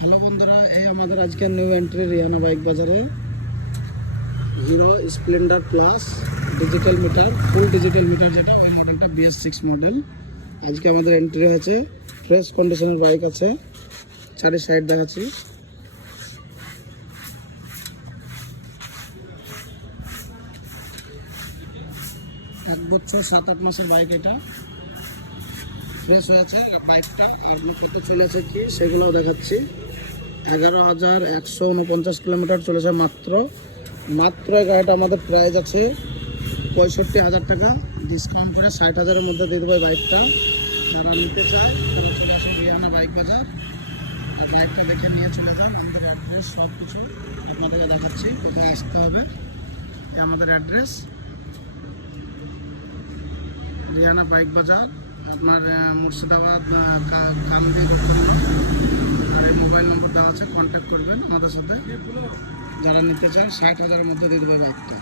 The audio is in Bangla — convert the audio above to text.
হ্যালো বন্ধুরা, এই আমাদের আজকের নিউ এন্ট্রি রিয়ানা বাইক বাজারে hero Splendor plus digital meter, full digital meter, যেটা ওই মডেলটা BS6 মডেল। আজকে আমাদের এন্ট্রি হয়েছে। ফ্রেশ কন্ডিশনের বাইক আছে। চারি সাইড দেখাচ্ছি। এক বছর 7-8 মাসের বাইক, এটা ফ্রেশ হয়েছে বাইকটা। আর কত চলেছে কি সেগুলোও দেখাচ্ছি। 11,149 কিলোমিটার চলেছে মাত্র। গাড়িটা আমাদের প্রাইস আছে 65,000 টাকা, ডিসকাউন্ট করে 60,000-এর মধ্যে দিয়ে দেবে বাইকটা। যারা নিতে চায় তারা চলে আসে রিয়ানা বাইক বাজার, আর বাইকটা দেখে নিয়ে চলে যান। আমাদের অ্যাড্রেস সব কিছু আপনাদেরকে দেখাচ্ছি, কোথায় আসতে হবে। আমাদের অ্যাড্রেস রিয়ানা বাইক বাজার, আপনার মুর্শিদাবাদ কান্দি। মোবাইল নম্বর দেওয়া আছে, কন্ট্যাক্ট করবেন আমাদের সাথে। যারা নিতে চান 60,000-এর মধ্যে দিয়ে দেবে বাইকটা।